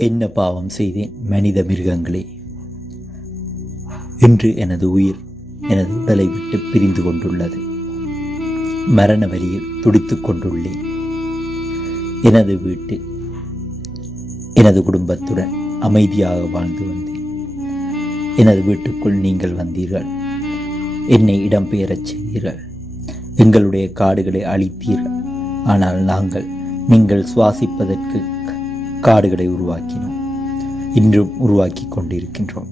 என்ன பாவம் செய்தேன் மனித மிருகங்களே? இன்று எனது உயிர் எனது உடலை விட்டு பிரிந்து கொண்டுள்ளது. மரண வலியில் துடித்துக் கொண்டுள்ளேன். எனது வீட்டில் எனது குடும்பத்துடன் அமைதியாக வாழ்ந்து வந்தேன். எனது வீட்டுக்குள் நீங்கள் வந்தீர்கள். என்னை இடம்பெயரச் செய்தீர்கள். எங்களுடைய காடுகளை அழித்தீர்கள். ஆனால் நீங்கள் சுவாசிப்பதற்கு காடுகளை உருவாக்கினோம். இன்றும் உருவாக்கி கொண்டிருக்கின்றோம்.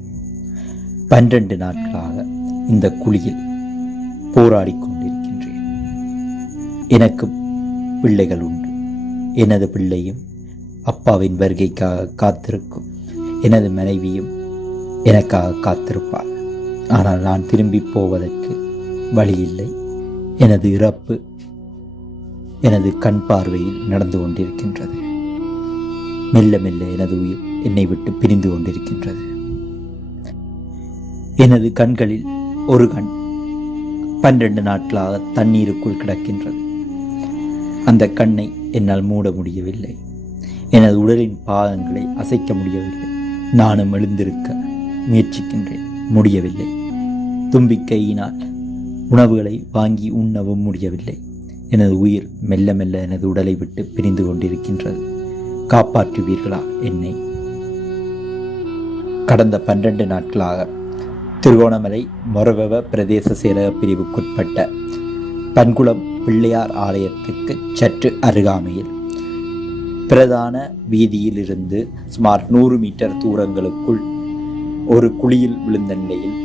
12 நாட்களாக இந்த குழியில் போராடி கொண்டிருக்கின்றேன். எனக்கு பிள்ளைகள் உண்டு. எனது பிள்ளையும் அப்பாவின் வருகைக்காக காத்திருக்கும். எனது மனைவியும் எனக்காக காத்திருப்பார். ஆனால் நான் திரும்பி போவதற்கு வழி இல்லை. எனது இறப்பு எனது கண் பார்வையில் நடந்து கொண்டிருக்கின்றது. மெல்ல மெல்ல எனது உயிர் என்னை விட்டு பிரிந்து கொண்டிருக்கின்றது. எனது கண்களில் ஒரு கண் 12 நாட்களாக தண்ணீருக்குள் கிடக்கின்றது. அந்த கண்ணை என்னால் மூட முடியவில்லை. எனது உடலின் பாகங்களை அசைக்க முடியவில்லை. நானும் எழுந்திருக்க முயற்சிக்கின்றேன், முடியவில்லை. தும்பிக்கையினால் உணவுகளை வாங்கி உண்ணவும் முடியவில்லை. எனது உயிர் மெல்ல மெல்ல எனது உடலை விட்டு பிரிந்து கொண்டிருக்கின்றது. காப்பாற்றுவீர்களா என்னை? கடந்த 12 நாட்களாக திருகோணமலை மொரவெவ பிரதேச செயலக பிரிவுக்குட்பட்ட பன்குளம் பிள்ளையார் ஆலயத்துக்கு சற்று அருகாமையில் பிரதான வீதியில் இருந்து சுமார் 100 மீட்டர் தூரங்களுக்குள் ஒரு குழியில் விழுந்த நிலையில்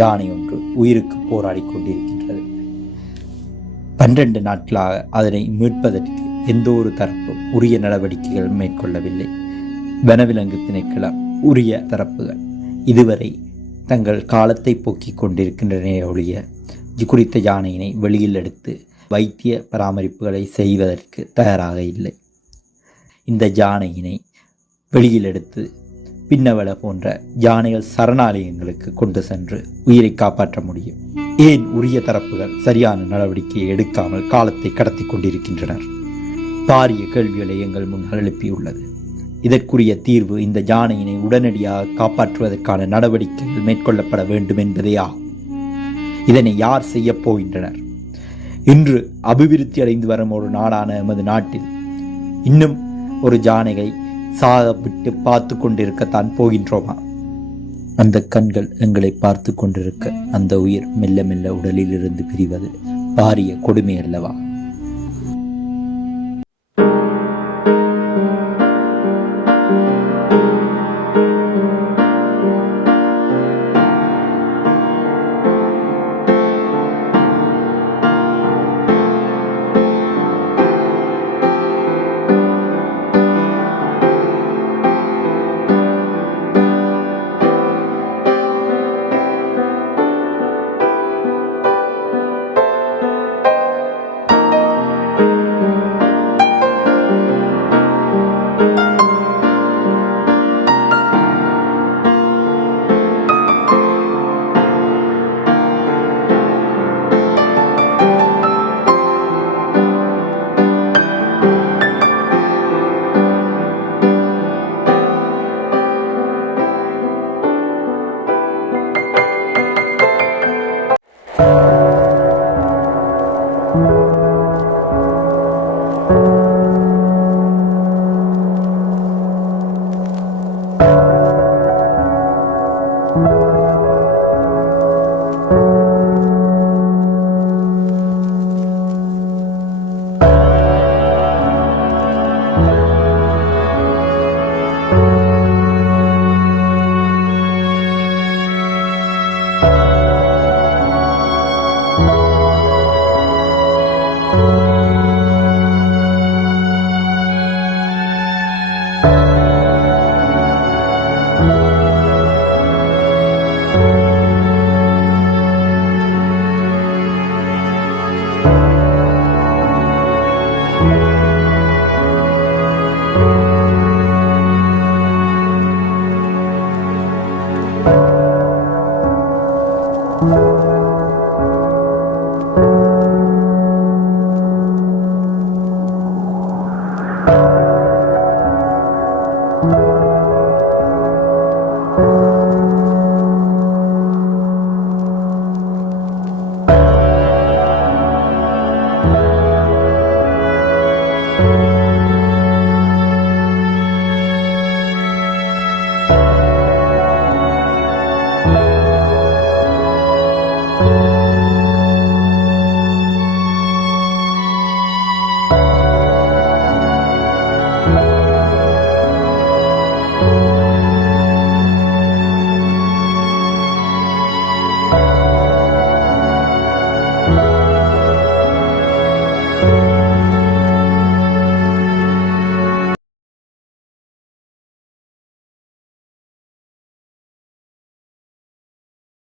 யானை ஒன்று உயிருக்கு போராடி கொண்டிருக்கின்றது. 12 நாட்களாக அதனை மீட்பதற்கு எந்த ஒரு தரப்பும் உரிய நடவடிக்கைகள் மேற்கொள்ளவில்லை. வனவிலங்கு திணைக்களம் உரிய தரப்புகள் இதுவரை தங்கள் காலத்தை போக்கிக் கொண்டிருக்கின்றன ஒழிய குறித்த யானையினை வெளியில் எடுத்து வைத்திய பராமரிப்புகளை செய்வதற்கு தயாராக இல்லை. இந்த யானையினை வெளியில் எடுத்து பின்னவள போன்ற யானைகள் சரணாலயங்களுக்கு கொண்டு சென்று உயிரை காப்பாற்ற முடியும். ஏன் உரிய தரப்புகள் சரியான நடவடிக்கையை எடுக்காமல் காலத்தை கடத்தி கொண்டிருக்கின்றனர்? பாரிய கேள்விகளை எங்கள் முன்னால் எழுப்பியுள்ளது. இதற்குரிய தீர்வு இந்த யானையினை உடனடியாக காப்பாற்றுவதற்கான நடவடிக்கைகள் மேற்கொள்ளப்பட வேண்டும் என்பதே ஆகும். இதனை யார் செய்ய போகின்றனர்? இன்று அபிவிருத்தி அடைந்து வரும் ஒரு நாடான எமது நாட்டில் இன்னும் ஒரு யானையை சாக விட்டு பார்த்து கொண்டிருக்கத்தான் போகின்றோமா? அந்த கண்கள் எங்களை பார்த்து கொண்டிருக்க அந்த உயிர் மெல்ல மெல்ல உடலில் இருந்து பிரிவது பாரிய கொடுமை அல்லவா?